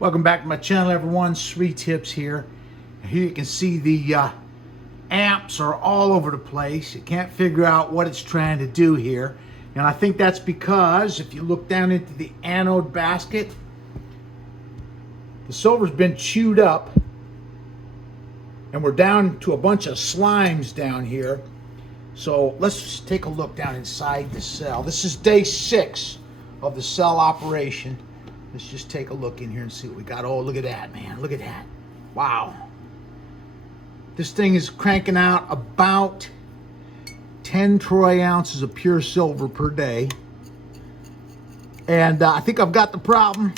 Welcome back to my channel, everyone. Sweet Tips here. Here you can see the amps are all over the place. You can't figure out what it's trying to do here. And I think that's because if you look down into the anode basket, the silver's been chewed up and we're down to a bunch of slimes down here. So let's just take a look down inside the cell. This is day 6 of the cell operation. Let's just take a look in here and see what we got. Oh, look at that, man. Look at that. Wow. This thing is cranking out about 10 troy ounces of pure silver per day. And I think I've got the problem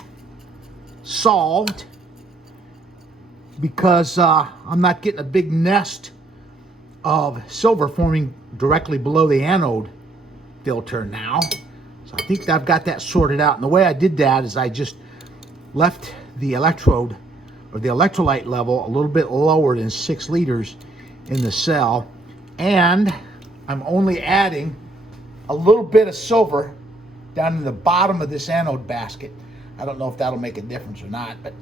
solved because I'm not getting a big nest of silver forming directly below the anode filter now. So I think I've got that sorted out. And the way I did that is I just left the electrode or the electrolyte level a little bit lower than 6 liters in the cell. And I'm only adding a little bit of silver down in the bottom of this anode basket. I don't know if that'll make a difference or not, but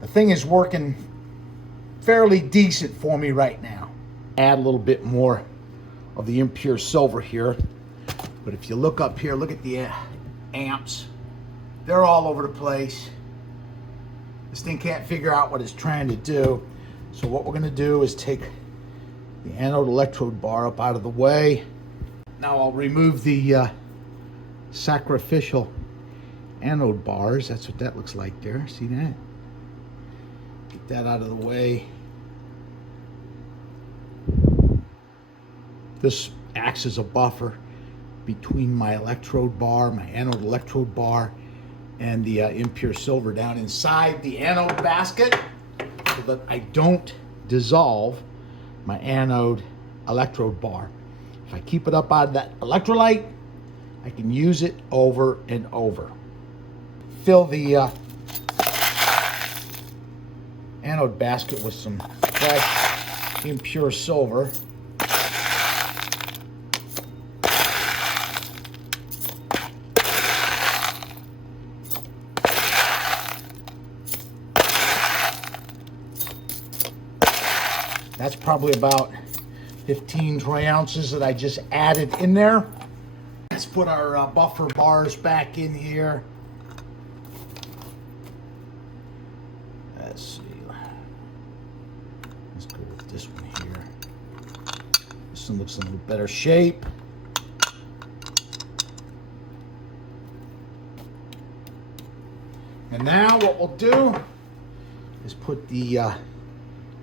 the thing is working fairly decent for me right now. Add a little bit more of the impure silver here. But if you look up here, look at the amps. They're all over the place. This thing can't figure out what it's trying to do. So what we're going to do is take the anode electrode bar up out of the way. Now I'll remove the sacrificial anode bars. That's what that looks like there. See that? Get that out of the way. This acts as a buffer between my electrode bar, my anode electrode bar, and the impure silver down inside the anode basket so that I don't dissolve my anode electrode bar. If I keep it up out of that electrolyte, I can use it over and over. Fill the anode basket with some fresh impure silver. That's probably about 15 troy ounces that I just added in there. Let's put our buffer bars back in here. Let's see. Let's go with this one here. This one looks in a little better shape. And now what we'll do is put the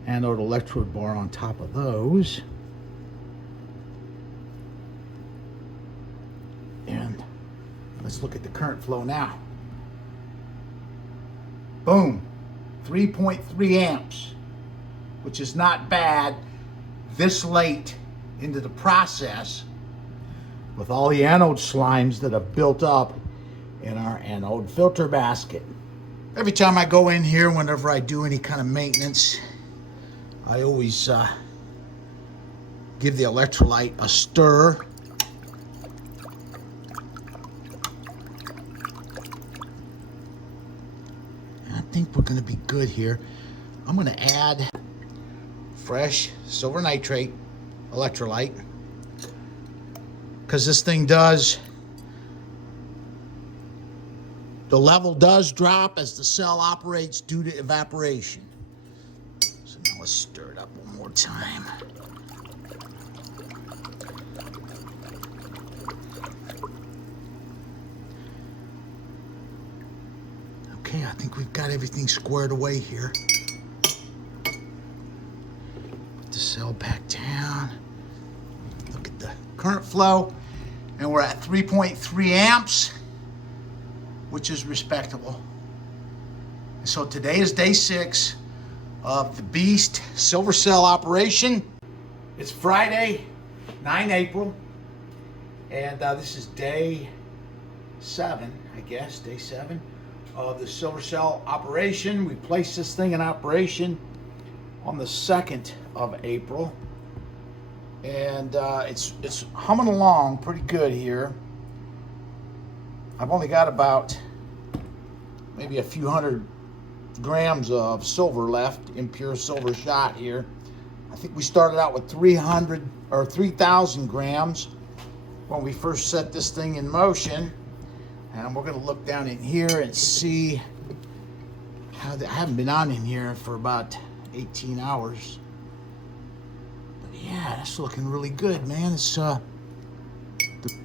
anode electrode bar on top of those. And let's look at the current flow now. Boom, 3.3 amps, which is not bad this late into the process with all the anode slimes that have built up in our anode filter basket. Every time I go in here, whenever I do any kind of maintenance, I always give the electrolyte a stir. And I think we're going to be good here. I'm going to add fresh silver nitrate electrolyte because this thing does, the level does drop as the cell operates due to evaporation. Let's stir it up one more time. Okay, I think we've got everything squared away here. Put the cell back down. Look at the current flow. And we're at 3.3 amps, which is respectable. And so today is day 6 of the Beast Silver Cell operation. It's Friday, 9 April, and this is day 7, I guess, day 7 of the Silver Cell operation. We placed this thing in operation on the 2nd of April, and it's humming along pretty good here. I've only got about maybe a few hundred grams of silver left, impure silver shot here. I think we started out with 300 or 3,000 grams when we first set this thing in motion. And we're going to look down in here and see how I haven't been on in here for about 18 hours. But yeah, that's looking really good, man. It's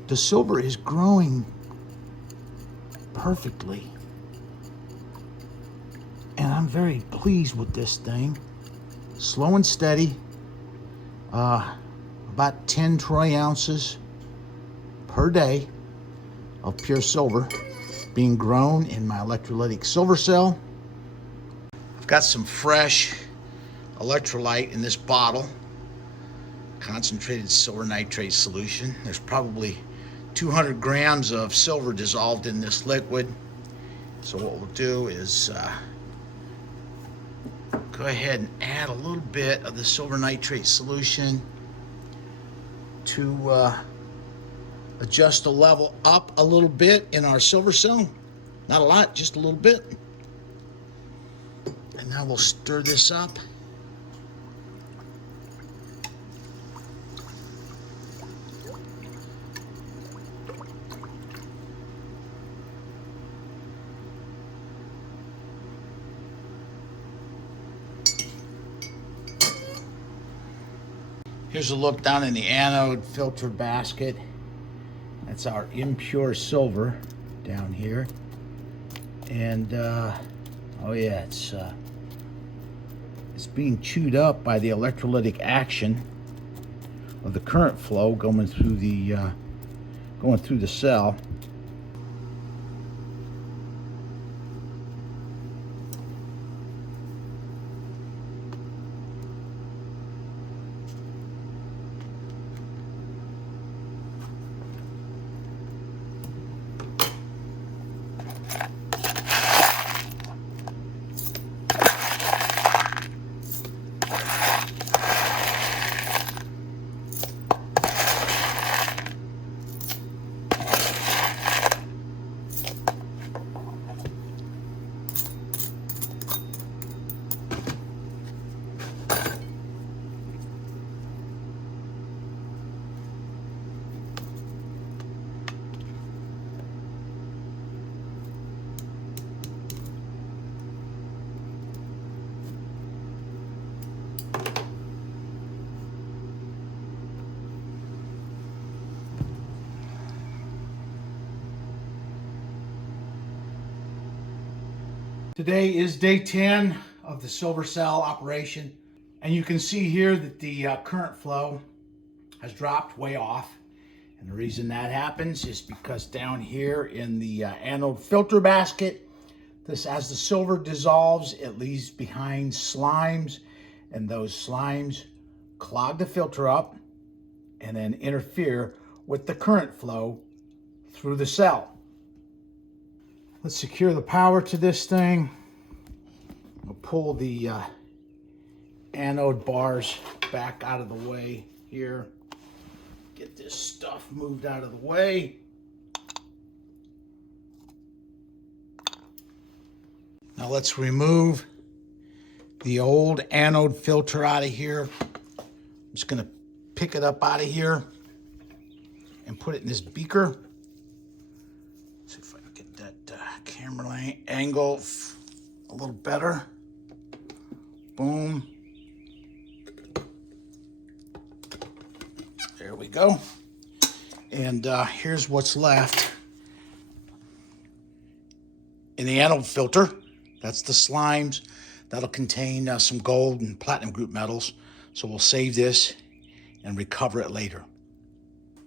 the silver is growing perfectly. And I'm very pleased with this thing. Slow and steady. About 10 troy ounces per day of pure silver being grown in my electrolytic silver cell. I've got some fresh electrolyte in this bottle, concentrated silver nitrate solution. There's probably 200 grams of silver dissolved in this liquid. So what we'll do is go ahead and add a little bit of the silver nitrate solution to adjust the level up a little bit in our silver cell. Not a lot, just a little bit. And now we'll stir this up. Here's a look down in the anode filter basket. That's our impure silver down here. And oh yeah, it's being chewed up by the electrolytic action of the current flow going through the cell. Today is day 10 of the silver cell operation, and you can see here that the current flow has dropped way off. And the reason that happens is because down here in the anode filter basket, as the silver dissolves, it leaves behind slimes, and those slimes clog the filter up and then interfere with the current flow through the cell. Let's secure the power to this thing. We'll pull the anode bars back out of the way here. Get this stuff moved out of the way. Now let's remove the old anode filter out of here. I'm just going to pick it up out of here and put it in this beaker. See if I can get that camera angle a little better. Boom. There we go. And here's what's left in the anode filter. That's the slimes. That'll contain some gold and platinum group metals. So we'll save this and recover it later.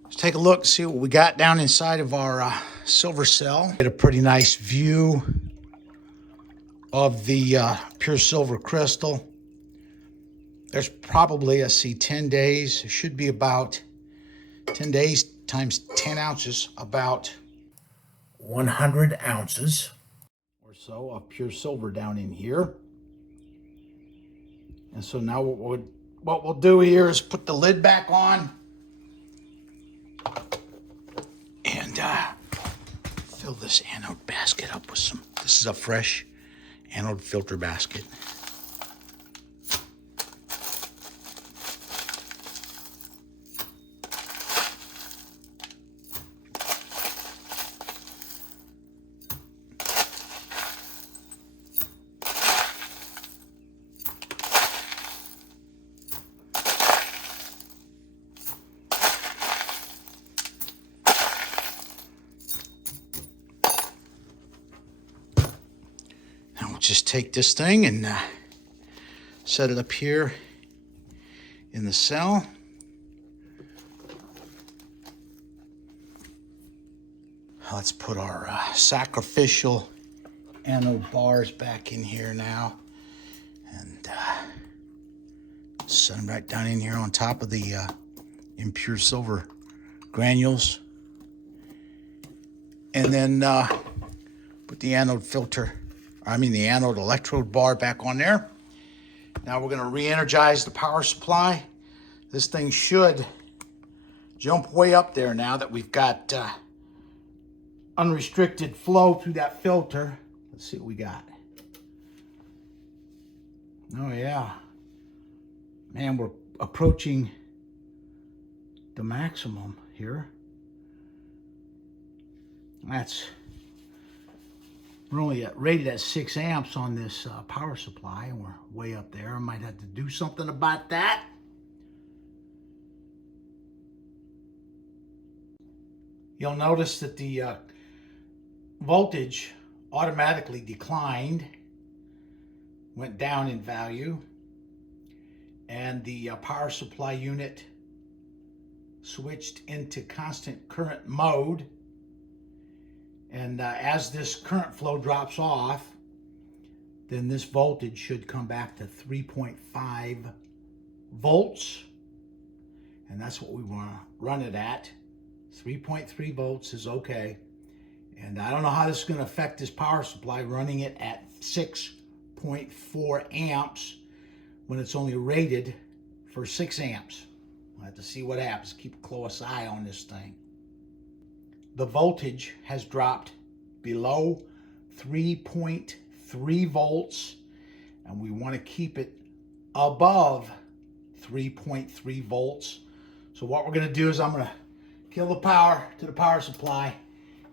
Let's take a look and see what we got down inside of our silver cell. Get a pretty nice view of the pure silver crystal. There's probably, let's see, 10 days. It should be about 10 days times 10 ounces, about 100 ounces or so of pure silver down in here. And so now what we'll do here is put the lid back on and fill this anode basket up with some. This is a fresh anode filter basket. Just take this thing and set it up here in the cell. Let's put our sacrificial anode bars back in here now, and set them right down in here on top of the impure silver granules, and then put the anode the anode electrode bar back on there. Now we're going to re-energize the power supply. This thing should jump way up there now that we've got unrestricted flow through that filter. Let's see what we got. Oh yeah. Man, we're approaching the maximum here. We're only rated at 6 amps on this power supply, and we're way up there. I might have to do something about that. You'll notice that the voltage automatically declined, went down in value, and the power supply unit switched into constant current mode. And as this current flow drops off, then this voltage should come back to 3.5 volts. And that's what we want to run it at. 3.3 volts is okay. And I don't know how this is going to affect this power supply running it at 6.4 amps when it's only rated for 6 amps. We'll have to see what happens. Keep a close eye on this thing. The voltage has dropped below 3.3 volts, and we want to keep it above 3.3 volts. So what we're going to do is I'm going to kill the power to the power supply,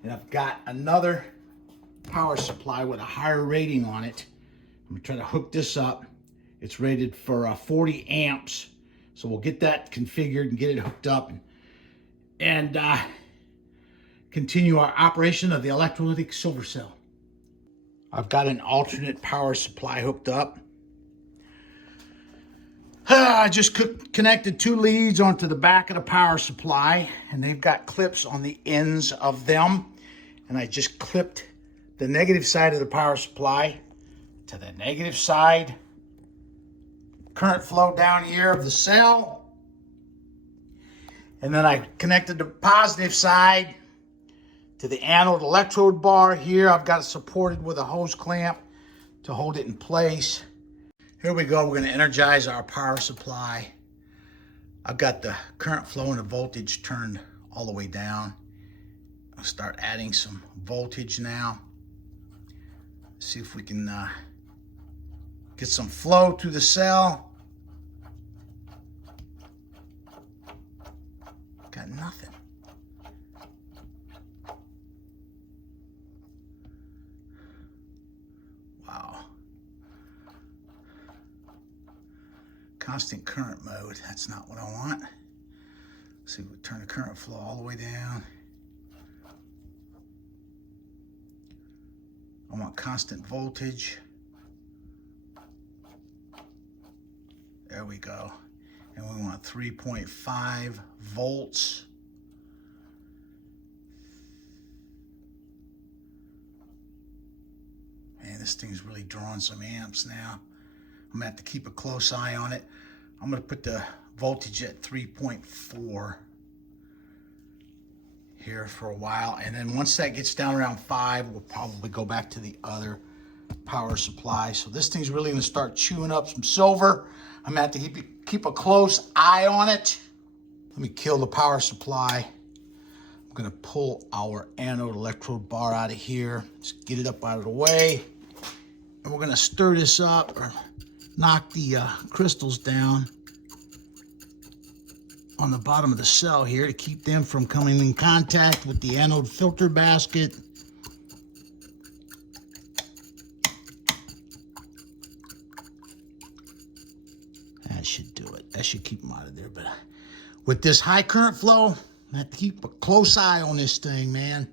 and I've got another power supply with a higher rating on it. I'm going to try to hook this up. It's rated for 40 amps, so we'll get that configured and get it hooked up and continue our operation of the electrolytic silver cell. I've got an alternate power supply hooked up. I just connected 2 leads onto the back of the power supply, and they've got clips on the ends of them. And I just clipped the negative side of the power supply to the negative side. Current flow down here of the cell. And then I connected the positive side to the anode electrode bar here. I've got it supported with a hose clamp to hold it in place. Here we go. We're going to energize our power supply. I've got the current flow and the voltage turned all the way down. I'll start adding some voltage now. See if we can get some flow through the cell. Got nothing. Wow. Constant current mode. That's not what I want. Let's see, we'll turn the current flow all the way down. I want constant voltage. There we go. And we want 3.5 volts. Man, this thing's really drawing some amps now. I'm gonna have to keep a close eye on it. I'm gonna put the voltage at 3.4 here for a while. And then once that gets down around 5, we'll probably go back to the other power supply. So this thing's really gonna start chewing up some silver. I'm gonna have to keep a close eye on it. Let me kill the power supply. I'm gonna pull our anode electrode bar out of here. Just get it up out of the way. And we're going to stir this up or knock the crystals down on the bottom of the cell here to keep them from coming in contact with the anode filter basket. That should do it. That should keep them out of there. But with this high current flow, I have to keep a close eye on this thing, man,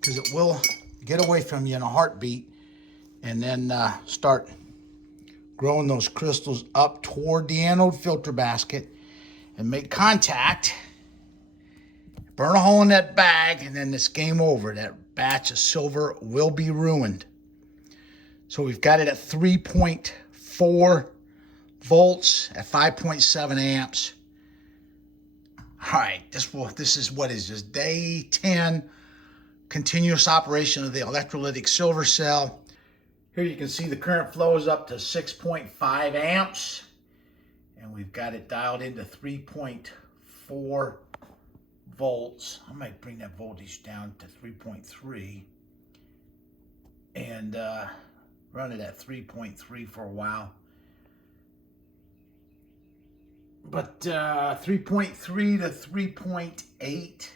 because it will get away from you in a heartbeat and then start growing those crystals up toward the anode filter basket and make contact, burn a hole in that bag, and then it's game over. That batch of silver will be ruined. So we've got it at 3.4 volts at 5.7 amps. All right, this is what is this, day 10 continuous operation of the electrolytic silver cell. Here you can see the current flow is up to 6.5 amps, and we've got it dialed into 3.4 volts. I might bring that voltage down to 3.3 and run it at 3.3 for a while. But 3.3 to 3.8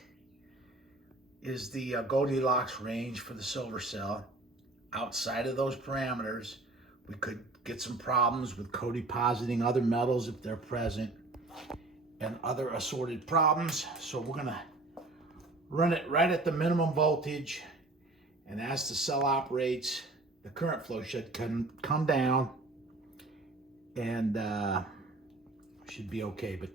is the Goldilocks range for the silver cell. Outside of those parameters, we could get some problems with co-depositing other metals if they're present and other assorted problems. So we're going to run it right at the minimum voltage, and as the cell operates, the current flow should come down and should be okay. But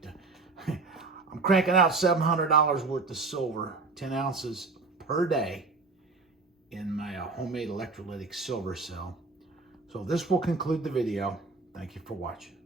I'm cranking out $700 worth of silver, 10 ounces per day, in my homemade electrolytic silver cell. So this will conclude the video. Thank you for watching.